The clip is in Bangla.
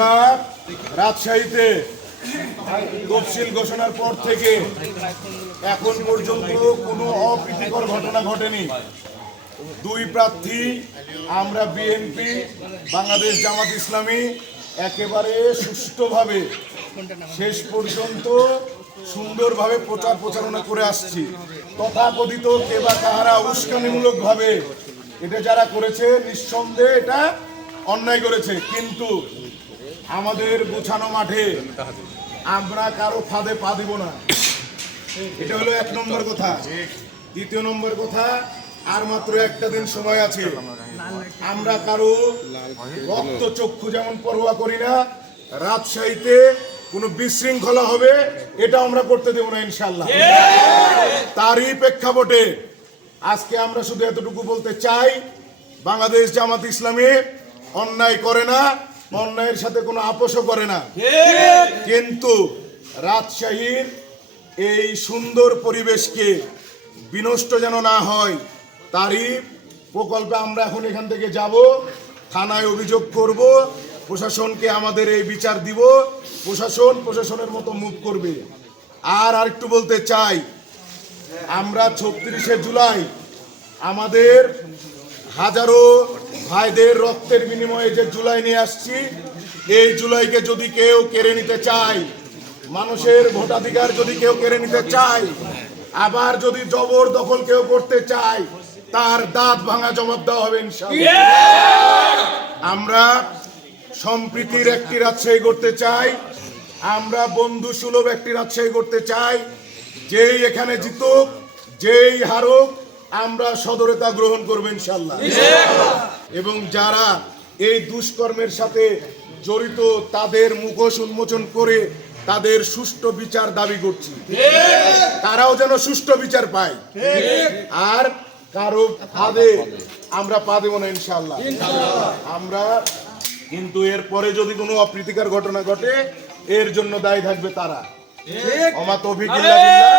আমরা রাজশাহীতে তফসিল ঘোষণার পর থেকে এখন পর্যন্ত কোনো অপ্রীতিকর ঘটনা ঘটেনি। দুই প্রার্থী আমরা বিএনপি বাংলাদেশ জামাত ইসলামী একেবারে সুষ্ঠুভাবে শেষ পর্যন্ত সুন্দরভাবে প্রচারণা করে আসছি। তথাকথিত কে বা কাহারা উস্কানিমূলকভাবে এটা যারা করেছে নিঃসন্দেহে এটা অন্যায় করেছে, কিন্তু আমাদের গোছানো মাঠে আমরা কারো ফাঁদে পা দিব না। এটা হলো 1 নম্বর কথা। 2 নম্বর কথা, আর মাত্র একটা দিন সময় আছে। আমরা কারো রক্ত চক্ষু যেমন পরোয়া করি না, রাজশাহীতে কোনো বিশৃঙ্খলা হবে এটা আমরা করতে দেব না ইনশাআল্লাহ। তারই প্রেক্ষাপটে আজকে আমরা শুধু এতটুকু বলতে চাই, বাংলাদেশ জামাত ইসলামী অন্যায় করে না, অন্যায়ের সাথে কোনো আপোষও করে না, কিন্তু রাজশাহীর এই সুন্দর পরিবেশকে বিনষ্ট যেন না হয় তারই প্রকল্পে আমরা এখন এখান থেকে যাব, থানায় অভিযোগ করব, প্রশাসনকে আমাদের এই বিচার দিব, প্রশাসনের মতো মুভ করবে। আর আরেকটু বলতে চাই, আমরা 36শে জুলাই আমাদের হাজারো ভাইদের রক্তের বিনিময়ে যে জুলাই নিয়ে আসছি, এই জুলাইকে যদি কেউ কেড়ে নিতে চায়, মানুষের ভোটাধিকার যদি কেউ কেড়ে নিতে চায়, আবার যদি জবরদখল কেউ করতে চায়, তার দাঁত ভাঙা জবাব দেওয়া হবে ইনশাআল্লাহ। আমরা সম্প্রীতির একটি রাজশাহী করতে চাই, আমরা বন্ধু সুলভ একটি রাজশাহী করতে চাই। যেই এখানে জিতুক, যেই হারুক, আমরা সদরে তা গ্রহণ করব ইনশাআল্লাহ। এবং যারা এই দুষ্কর্মের সাথে জড়িত তাদের মুখোশ উন্মোচন করে তাদের সুষ্ঠু বিচার দাবি করছি, তারাও যেন সুষ্ঠু বিচার পায়। আর কারো ফাঁদে আমরা পা দেব না ইনশাআল্লাহ। আমরা কিন্তু এরপরে যদি কোনো অপ্রীতিকর ঘটনা ঘটে, এর জন্য দায়ী থাকবে তারা। ওমা তৌফিক ইল্লা বিল্লাহ।